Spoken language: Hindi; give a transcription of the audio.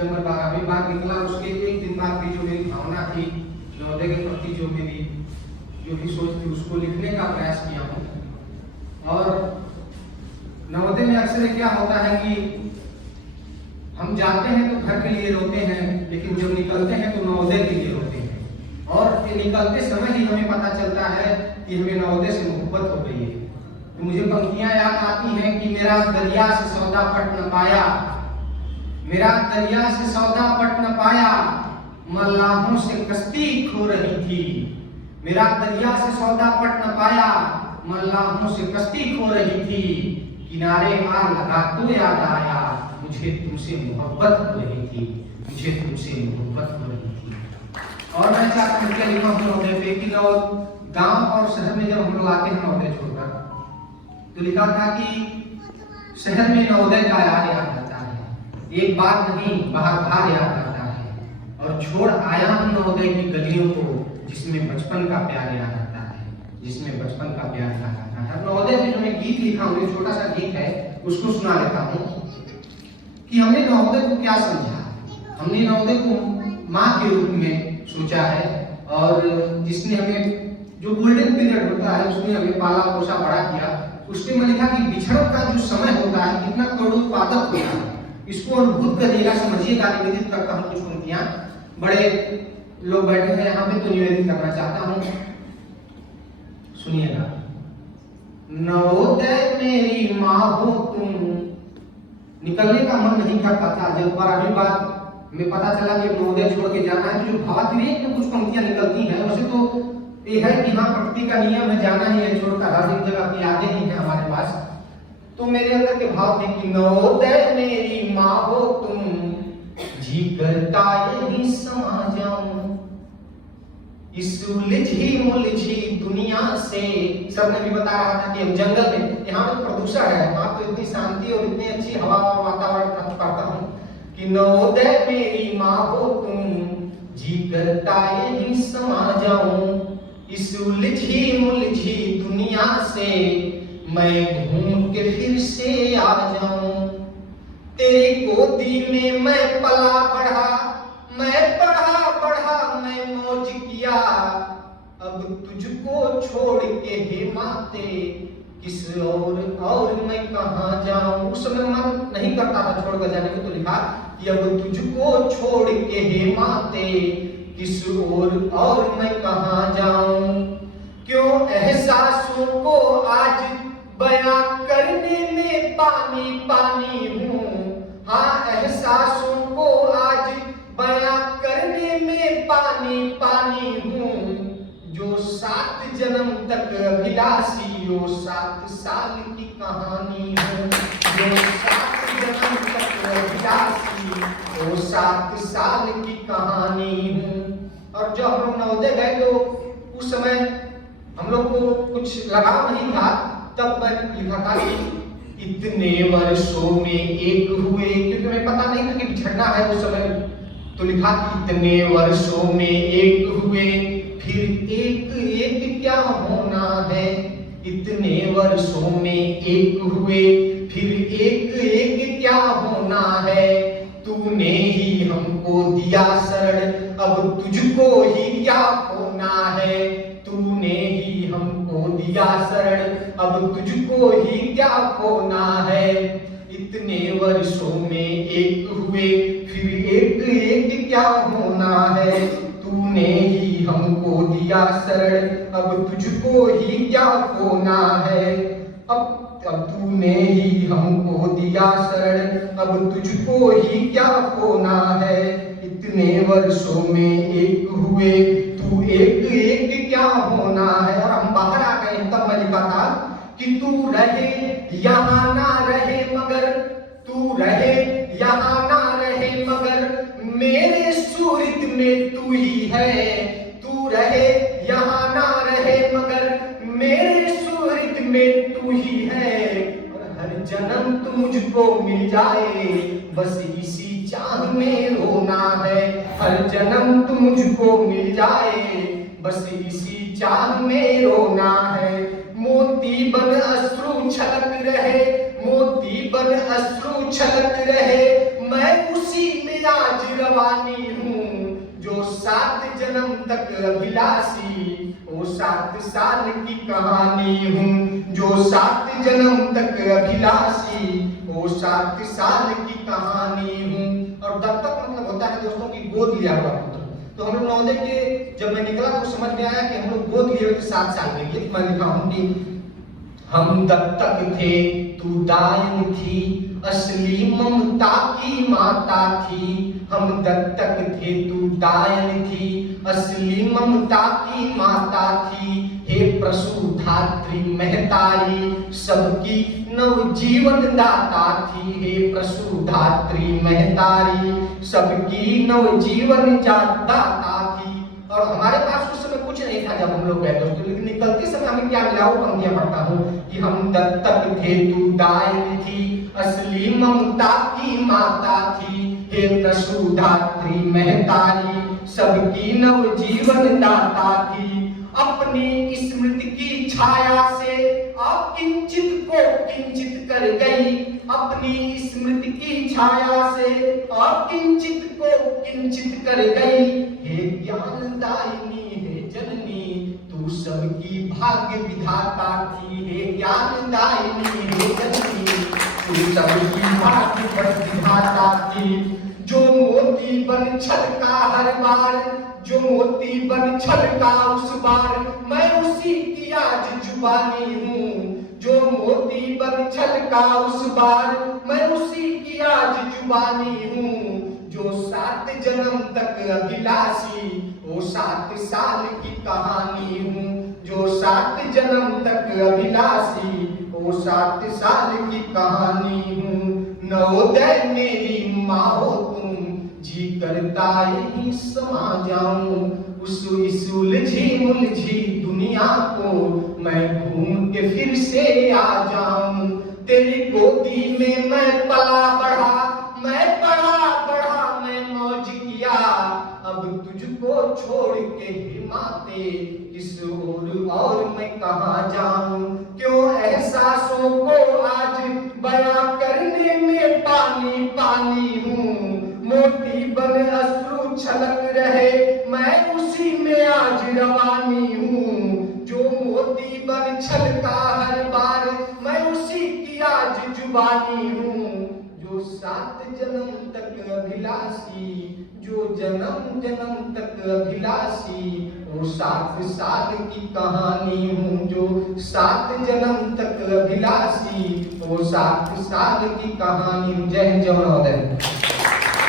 जब मैं 12वीं बार निकला उसके एक दिन बाद भी जो मेरी भावना थी नवोदय के प्रति, जो मेरी जो भी सोच थी, उसको लिखने का प्रयास किया हूँ। और नवोदय में अक्सर क्या होता है कि हम जाते हैं तो घर के लिए रोते हैं, लेकिन जब निकलते हैं तो नवोदय के लिए रोते हैं। और ये निकलते समय ही हमें पता चलता है कि हमें नवोदय से मोहब्बत हो गई है। तो मुझे पंक्तियां याद आती हैं कि मेरा दरिया से सौदा पट न पाया, मेरा दरिया से सौदा पट न पाया, मल्लाहों से कश्ती खो रही थी। मेरा दरिया से सौदा पट न पाया, मल्लाहों से कश्ती खो रही थी। किनारे आ लगा तो याद आया, मुझे तुमसे मोहब्बत हो रही थी, मुझे तुमसे मोहब्बत हो रही थी। और मैं चाहता हूँ क्या लिखा हूँ नवोदय पे कि गांव और शहर में जब हम लोग आते हैं नवोदय छोड़कर, तो लिखा था कि शहर में नवोदय का याद आता है, एक बार नहीं बाहर बाहर याद आता है। और छोड़ आया हूँ नवोदय की गलियों को, जिसमें बचपन का प्यार याद आता है, जिसमें बचपन का प्यार याद आता है। नवोदय में जो मैं गीत लिखा हूँ, एक छोटा सा गीत है, उसको सुना लेता हूँ कि हमने नवोदय को क्या समझा। हमने नवोदय को माँ के रूप में सोचा है, और जिसने हमें जो गोल्डन पीरियड होता है उसने हमें पाला पोसा बड़ा किया। उसके में लिखा कि बिछड़न का जो समय होता है कितना करोड़ोत्पादक होता है, इसको अनुभूत करिएगा, समझिएगा। निवेदित करता हूँ कुछ पंक्तियां, बड़े लोग बैठे हैं यहाँ पे तो निवेदित करना चाहता हूँ, सुनिएगा। नवोदय मेरी माँ हो तुम, निकलने का मन नहीं करता था। जब 12वीं बार में पता चला कि नवोदय छोड़ के जाना है, तो जो भावातिरेक में कुछ पंक्तियां निकलती हैं, वैसे तो ये है कि हाँ प्रकृति का नियम है, जाना ही है छोड़कर, हर एक जगह की यादें ही है हमारे पास। तो मेरे अंदर के भाव थे कि नवोदय मेरी माँ हो तुम, जी करता यही समा जाऊं, इस उलझी मुलझी दुनिया से। सब ने भी बता रहा था कि हम जंगल में, यहाँ पे प्रदूषण है, वहां तो इतनी शांति और इतनी अच्छी हवा और वातावरण पाता हूँ कि नवोदय मेरी माँ हो तुम, जी करता यही समा जाऊं, इस उलझी मुलझी दुनिया से मैं घूम के फिर से आ जाऊं। तेरी गोदी में मैं पला बढ़ा, मैं पढ़ा बढ़ा मैं मौज किया, अब तुझको छोड़ के हे माते किस और मैं कहाँ जाऊं। उस समय मन नहीं करता था छोड़कर जाने को, तो लिखा कि अब तुझको छोड़ के हे माते किस और मैं कहाँ जाऊं। क्यों एहसासों को आज बयां करने में पानी पानी हूँ, हाँ एहसासों को आज बयां करने में पानी पानी हूँ। जो 7 जन्म तक अभिलाषी, वो 7 साल की कहानी हूँ। जो 7 जन्म तक अभिलाषी, वो 7 साल की कहानी हूँ। और जब हम लोग नवोदय गए तो उस समय हम लोग को कुछ लगाव नहीं था, तब मैं लिखा था कि इतने वर्षों में एक हुए, क्योंकि हमें पता नहीं था कि बिछड़ना है उस समय। तो लिखा कि इतने वर्षों में एक हुए, फिर एक एक क्या होना है। इतने वर्षों में एक हुए, फिर एक एक क्या होना है। तूने ही हमको दिया शरण, अब तुझको ही क्या खोना है। तूने ही हमको दिया शरण, अब तुझको ही क्या खोना है। इतने वर्षों में एक हुए, फिर एक एक क्या होना है। तूने ही हमको दिया शरण, अब तुझको ही क्या खोना है। अब तूने ही हमको दिया शरण, अब तुझको ही क्या खोना है। इतने वर्षों में एक हुए, तू एक एक क्या होना है। और हम बाहर आ गए, तब मैं लिखा था कि तू रहे यहाँ ना रहे मगर, तू रहे यहाँ ना रहे मगर, मेरे सूरत में तू ही है। तू रहे यहाँ ना रहे मगर, मेरे सूरत में तू ही है। और हर जन्म तू मुझको मिल जाए, बस इसी चाह में रोना है। हर जन्म तू मुझको मिल जाए, बस इसी चाह में रोना है। मोती बन अश्रु छलक रहे, मोती बन अश्रु छलक रहे, मैं उसी में आ जवानी हूँ, जो 7 जन्म तक अभिलाषी, वो 7 साल की कहानी हूँ, जो 7 जन्म तक अभिलाषी, वो 7 साल की कहानी हूँ। और दत्तक मतलब होता है दोस्तों की गोद लिया हुआ पुत्र। तो हम लोग नवोदय के जब मैं निकला तो समझ में आया कि हम लोग गोद लिए हुए 7 साल के लिए। मैं लिखा हूँ कि हम दत्तक थे, तू दायन थी, असली ममता की माता थी। हम दत्तक थे, तू दायन थी, असली ममता की माता थी। हे प्रसूधात्री महतारी, सबकी नवजीवन दाता थी। हे प्रसूधात्री महतारी, सबकी नवजीवन दाता थी। और हमारे पास उस समय कुछ नहीं था जब हम लोग गए दोस्तों, लेकिन निकलते समय हमें क्या मिला वो पंक्तियां पढ़ता हूँ कि हम दत्तक थे, तू दायन थी, असली ममता की माता थी। हे प्रसूधात्री महतारी, सबकी नवजीवन दाता थी। अपनी स्मृति की छाया से अकिंचित को किंचित कर गई, अपनी स्मृति की छाया से अकिंचित को किंचित कर गई। हे ज्ञानदायिनी, हे जननी, तू सबकी भाग्य विधाता थी। हे ज्ञानदायिनी, हे जननी, तू सबकी भाग्य विधाता थी। जो मोती बन छलका हर बार, जो मोती बन छलका उस बार, मैं उसी की आज जुबानी हूँ। जो मोती बन छलका उस बार, मैं उसी की आज जुबानी हूँ। जो 7 जन्म तक अभिलाषी, वो 7 साल की कहानी हूँ। जो 7 जन्म तक अभिलाषी, वो 7 साल की कहानी हूँ। नवोदय मेरी माँ हो तुम, जी करता यही समा जाऊं। उस उलझी मुलझी दुनिया को मैं घूम के फिर से आ जाऊं। तेरी गोदी में मैं पला बढ़ा, मैं पढ़ा बढ़ा मैं मौज किया। अब तुझको छोड़ के हिमाते किस और मैं कहाँ जाऊं। क्यों एहसासों को आज बयां करने में पानी पानी हूँ। मोती बन अश्रु छलक रहे, मैं उसी में आज रवानी हूँ। जो मोती बन छलका हर बार, मैं उसी की आज जुबानी हूँ। जो 7 जन्म तक अभिलाषी, जो जन्म जन्म तक अभिलाषी, वो 7 साल की कहानी हूँ। जो 7 जन्म तक अभिलाषी, वो 7 साल की कहानी। जय हिंद, जय नवोदय।